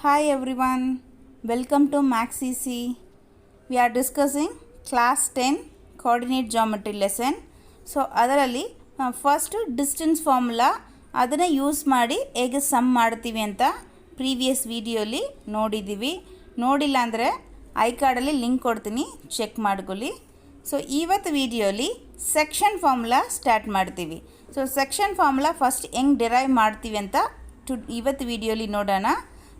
Hi everyone, welcome to Max EC. We are discussing class 10 coordinate geometry lesson. So ಅದರಲ್ಲಿ first distance formula ಅದನ್ನು use ಮಾಡಿ ಹೇಗೆ some ಮಾಡ್ತೀವಿ ಅಂತ previous ವಿಡಿಯೋಲಿ ನೋಡಿದ್ದೀವಿ. ನೋಡಿಲ್ಲ ಅಂದರೆ ಐ ಕಾರ್ಡಲ್ಲಿ ಲಿಂಕ್ ಕೊಡ್ತೀನಿ, ಚೆಕ್ ಮಾಡ್ಕೊಳ್ಳಿ. ಸೊ ಇವತ್ತು ವಿಡಿಯೋಲಿ ಸೆಕ್ಷನ್ ಫಾರ್ಮುಲಾ ಸ್ಟಾರ್ಟ್ ಮಾಡ್ತೀವಿ. ಸೊ ಸೆಕ್ಷನ್ ಫಾರ್ಮುಲಾ ಫಸ್ಟ್ ಹೆಂಗೆ ಡಿರೈವ್ ಮಾಡ್ತೀವಿ ಅಂತ ಇವತ್ತು ವಿಡಿಯೋಲಿ ನೋಡೋಣ.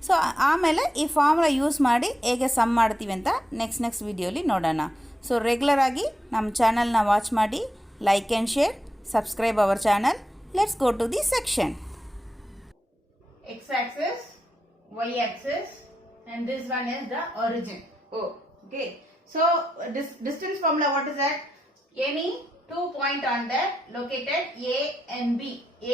ಸೊ ಆಮೇಲೆ ಈ ಫಾರ್ಮುಲಾ ಯೂಸ್ ಮಾಡಿ ಹೇಗೆ ಸಮ್ ಮಾಡ್ತೀವಿ ಅಂತ ನೆಕ್ಸ್ಟ್ ವಿಡಿಯೋಲಿ ನೋಡೋಣ. ಸೊ ರೆಗ್ಯುಲರ್ ಆಗಿ ನಮ್ಮ ಚಾನಲ್ನ ವಾಚ್ ಮಾಡಿ, like and share, subscribe our channel. Let's go to the section. X-axis, Y-axis, and this one is the origin. Oh, okay. So distance formula, what is that? Any 2 point on that located A and B.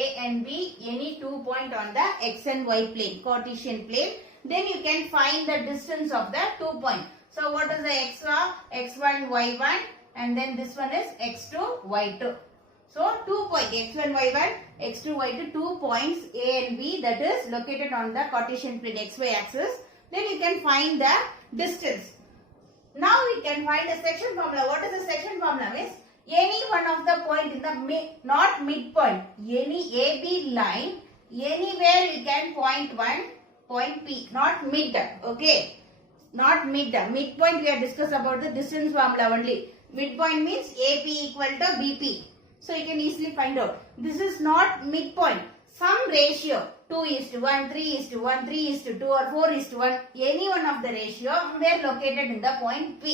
A and B, any 2 point on the X and Y plane, Cartesian plane. Then you can find the distance of the 2 point. So what is the X1, Y1, and then this one is X2, Y2. So 2 points, X1, Y1, X2, Y2, 2 points A and B that is located on the Cartesian plane XY axis. Then you can find the distance. Now we can find the section formula. What is the section formula? Means any one of the point in the not midpoint, any AB line, anywhere you can point one, point P, not mid. Okay, not mid. Midpoint we have discussed about the distance formula only. Midpoint means AP equal to BP. So you can easily find out. This is not midpoint. Some ratio 2:1, 3:1, 3:2 or 4:1. Any one of the ratio were located in the point P.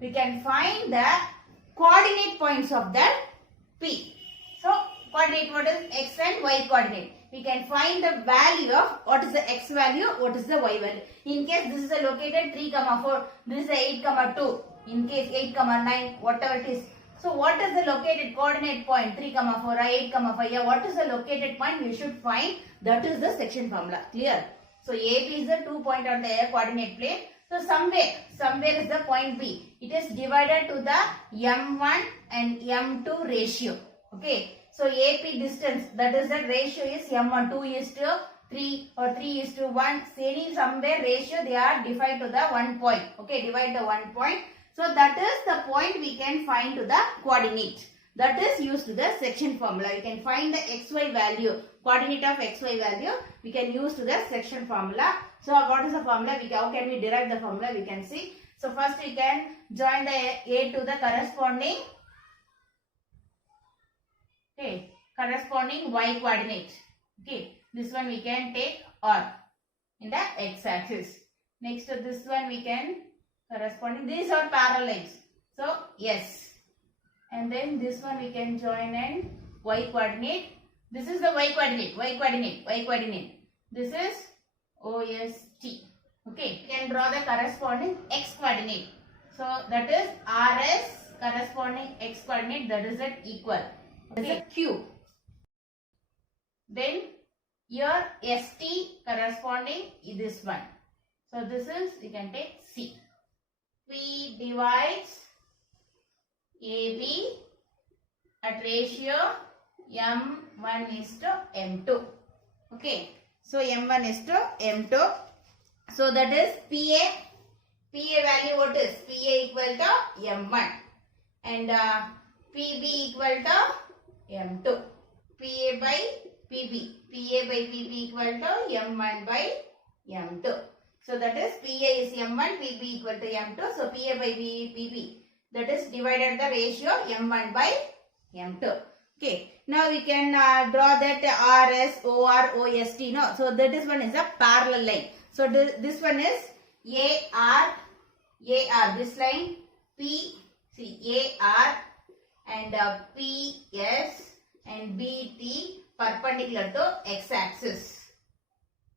We can find the coordinate points of that P. So coordinate, what is X and Y coordinate? We can find the value of what is the X value, what is the Y value. In case this is located 3,4, this is 8,2. In case 8,9, whatever it is. So what is the located coordinate point? 3,4, 8,5. What is the located point? We should find. That is the section formula. Clear? So AB is the 2 point on the coordinate plane. So somewhere is the point B. It is divided to the M1 and M2 ratio. Okay. So AP distance, that is the ratio is M1, 2:3 or 3:1. Any somewhere ratio they are divided to the 1 point. Okay, divide the 1 point. So that is the point we can find to the coordinate. That is used to the section formula. You can find the XY value, coordinate of XY value. We can use to the section formula. So what is the formula? How can we derive the formula? We can see. So first we can join the A to the corresponding Y coordinate. Okay, this one we can take R in the X axis. Next to this one we can corresponding. These are parallel lines. So yes, and then this one we can join and Y coordinate. This is the Y coordinate. This is OST. Okay, you can draw the corresponding X coordinate. So that is RS corresponding X coordinate, that is at equal. Okay, Q. Then your ST corresponding is this one. So this is, you can take C. P divides AB at ratio M1:M2. Okay, so M1:M2. So that is PA value, what is PA equal to M1 and PB equal to M2. PA by PB equal to M1/M2. So that is PA is M1, PB equal to M2. So PA by PB, that is divided the ratio M1/M2. Okay. Now we can draw that RS, OR, OST. No. So that is one is a parallel line. So this one is AR. This line AR and PS and BT perpendicular to X axis.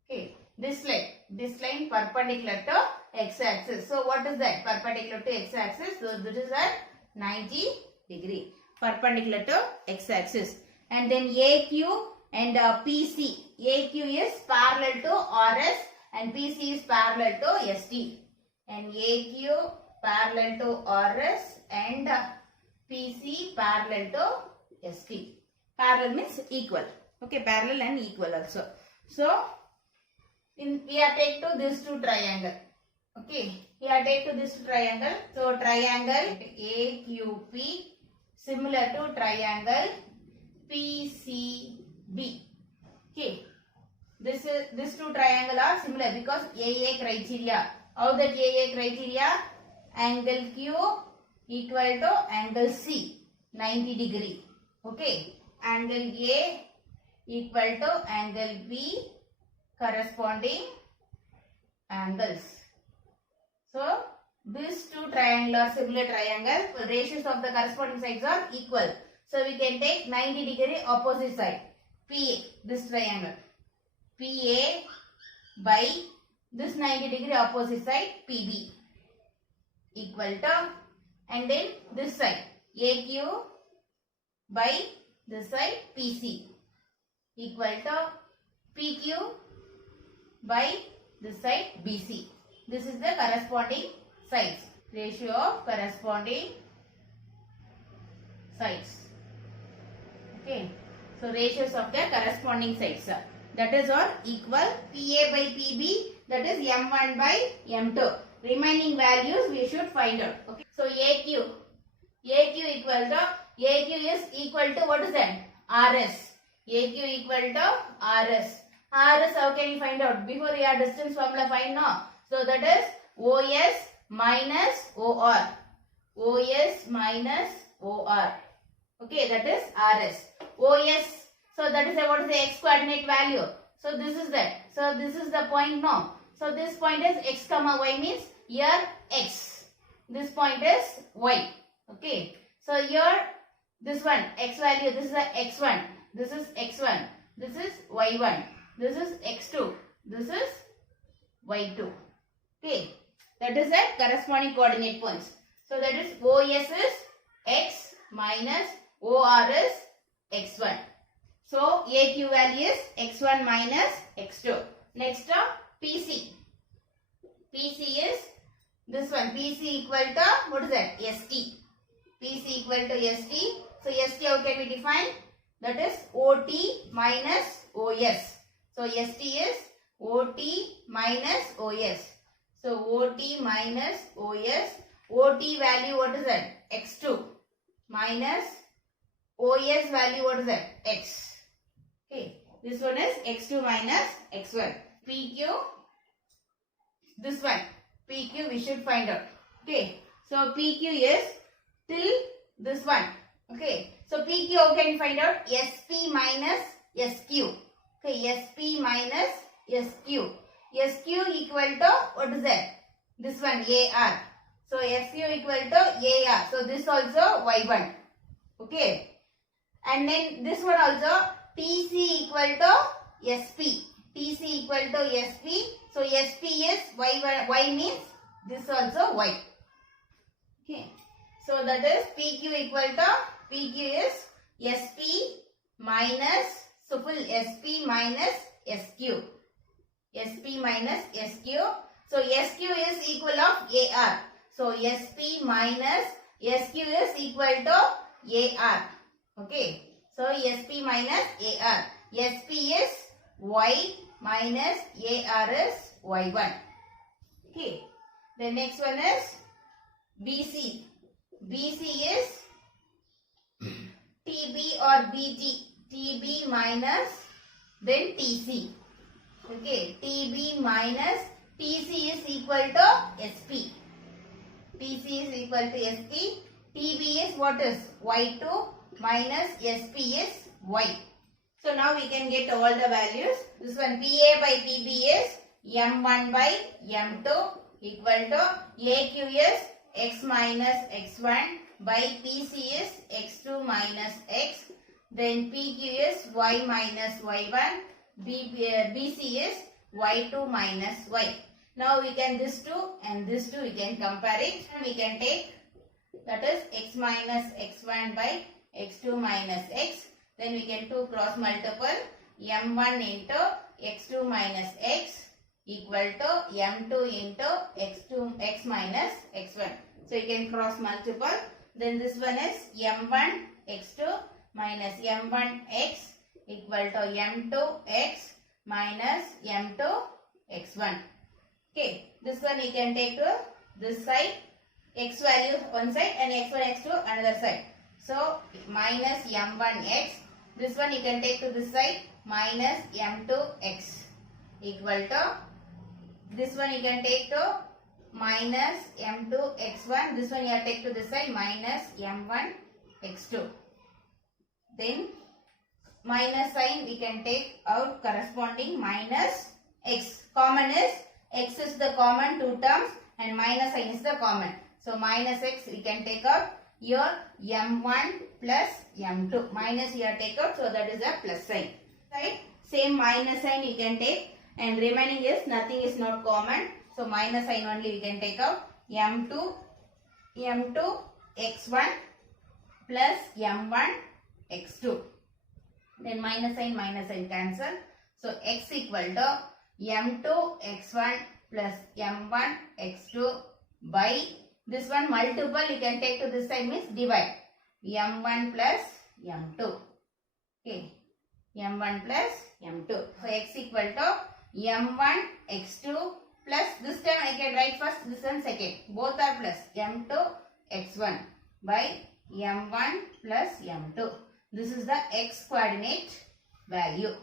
Okay. This line perpendicular to X axis. So what is that? Perpendicular to X axis. So this is at 90 degree. Perpendicular to X axis. And then AQ and PC. AQ is parallel to RS and PC is parallel to ST. And AQ parallel to RS and PC parallel to ST. Parallel means equal. Okay, parallel and equal also. So we are take to this two triangle. Okay, we are take to this triangle. So triangle AQP similar to triangle PCB. Okay, this two triangle are similar because AA criteria. How that AA criteria? Angle Q equal to angle C, 90 degree. Okay, angle A equal to angle B, corresponding angles. So these two triangle are similar triangle. The ratios of the corresponding sides are equal. So we can take 90 degree opposite side. PA, this triangle. PA by this 90 degree opposite side PB equal to, and then this side AQ by this side PC equal to PQ by this side BC. This is the corresponding sides. Ratio of corresponding sides. Okay. So ratios of the corresponding sides. That is all equal. PA by PB, that is M1 by M2. Remaining values we should find out. Okay. So AQ equal to, AQ is equal to what is that? RS. AQ equal to RS. RS how can you find out? Before we have distance formula find now. So that is OS minus OR. OS minus OR. Okay, that is RS. OS, so that is what is the x coordinate value. So this is that. So this is the point now. So this point is x comma y, means here x. This point is y. Okay. So here this one x value, this is the x1. This is x1. This is y1. This is x2. This is y2. Okay. That is the corresponding coordinate points. So that is OS is x minus OR is x1. So AQ value is x1 minus x2. Next PC. PC is this one. PC equal to what is that? ST. PC equal to ST. So ST how can we define? That is OT minus OS. So ST is OT minus OS. So OT minus OS. OT value what is that? X2 minus OS value what is that? X. Okay. This one is X2 minus X1. PQ. This one. PQ we should find out. Okay. So PQ is till this one. Okay. So PQ how can you find out? SP minus SQ. Okay. SP minus SQ. SQ equal to what is that? This one AR. So SQ equal to AR. So this also Y1. Okay. And then this one also TC equal to SP. TC equal to SP. So SP is Y1. Y means this also Y. Okay. So that is PQ equal to, PQ is SP minus, so full SP minus SQ. SP minus SQ. So SQ is equal of AR. So SP minus SQ is equal to AR. Okay. So SP minus AR. SP is Y minus AR is Y1. Okay. The next one is BC. BC is TB or BT. TB minus then TC. Okay. TB minus TC is equal to SP. TC is equal to SP. TB is what is? Y2 minus SP is Y. So now we can get all the values. This one PA by PB is M1 by M2 equal to AQ is X minus X1 by PC is X2 minus X. Then PQ is Y minus Y1. BC is Y2 minus Y. Now we can this two and this two we can compare it. We can take that is X minus X1 by X2 minus X. Then we can do cross multiple M1 into X2 minus X equal to M2 into X2 X minus X1. So you can cross multiple. Then this one is M1 X2 minus M1 X equal to M2 X minus M2 x1. Okay, this one you can take to this side, x value one side and x1 x2 another side. So minus m1x, this one you can take to this side, minus m2x equal to, this one you can take to minus m2x1, this one you have to take to this side, minus m1x2. Then minus sign we can take out corresponding minus x. Common is, x is the common two terms and minus sign is the common. So minus x we can take out. Here m1 plus m2. Minus here take out, so that is a plus sign. Right? Same minus sign you can take and remaining is nothing is not common. So minus sign only we can take out. m2 x1 plus m1 x2. Then minus sign cancel. So x equal to m2 x1 plus m1 x2 by this one multiple you can take to this side means divide. m1 plus m2. Okay. m1 plus m2. So x equal to m1 x2 plus this time I can write first, this one second. Both are plus m2 x1 by m1 plus m2. This is the x coordinate value.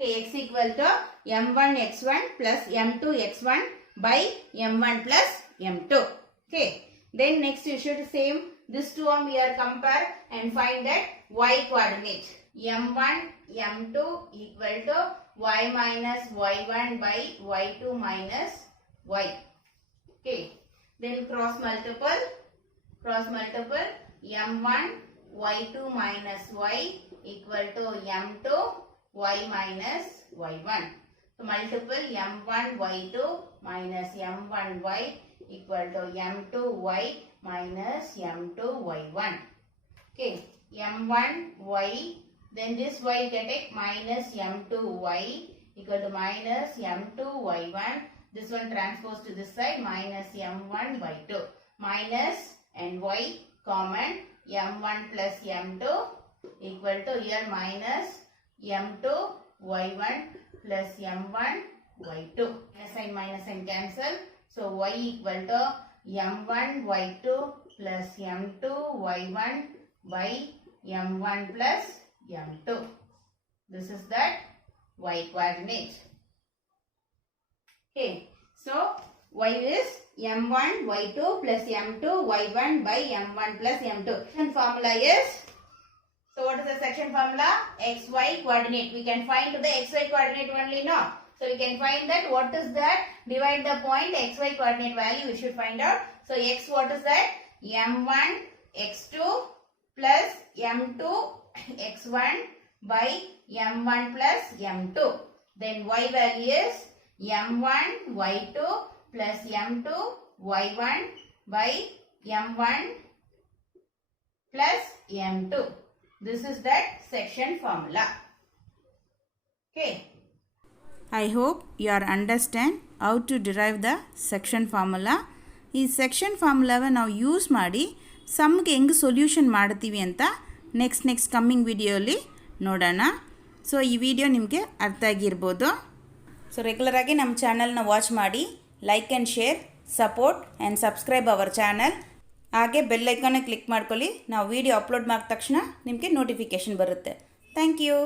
Okay, x equal to m1 x1 plus m2 x1 by m1 plus m2. Okay, then next you should same this two we are compare and find that y coordinate. m1 m2 equal to y minus y1 by y2 minus y. Okay, then cross multiple m1 y2 minus y equal to m2 y minus y1. So multiple m1 y2 minus m1 y equal to m2 y minus m2 y1. Okay, m1 y, then this y you can take minus m2 y equal to minus m2 y1. This one transpose to this side, minus m1 y2. Minus and y common, m1 plus m2 equal to here minus m2 y1 plus m1 y2. Minus sign cancel. So y equal to m1 y2 plus m2 y1 by m1 plus m2. This is that y coordinate. Okay, so y is m1 y2 plus m2 y1 by m1 plus m2. And formula is, so what is the section formula? xy coordinate. We can find the xy coordinate only now. So we can find that, what is that? Divide the point xy coordinate value we should find out. So x, what is that? m1 x2 plus m2 x1 by m1 plus m2. Then y value is m1 y2 plus m2 y1 by m1 plus m2. This is that section formula. Okay. I hope you are understand how to derive the section formula. ಈ section ಫಾರ್ಮುಲಾವ ನಾವು use ಮಾಡಿ ಸಮ್ಗೆ ಹೆಂಗೆ solution ಮಾಡ್ತೀವಿ ಅಂತ next coming ವಿಡಿಯೋಲಿ ನೋಡೋಣ. So ಈ video ನಿಮಗೆ ಅರ್ಥ ಆಗಿರ್ಬೋದು. ಸೊ ರೆಗ್ಯುಲರಾಗಿ ನಮ್ಮ ಚಾನಲ್ನ ವಾಚ್ ಮಾಡಿ, like and share, support and subscribe our channel. ಹಾಗೆ ಬೆಲ್ ಐಕಾನ್ನ ಕ್ಲಿಕ್ ಮಾಡ್ಕೊಳ್ಳಿ. ನಾವು ವಿಡಿಯೋ ಅಪ್ಲೋಡ್ ಮಾಡಿದ ತಕ್ಷಣ ನಿಮಗೆ ನೋಟಿಫಿಕೇಷನ್ ಬರುತ್ತೆ. Thank you.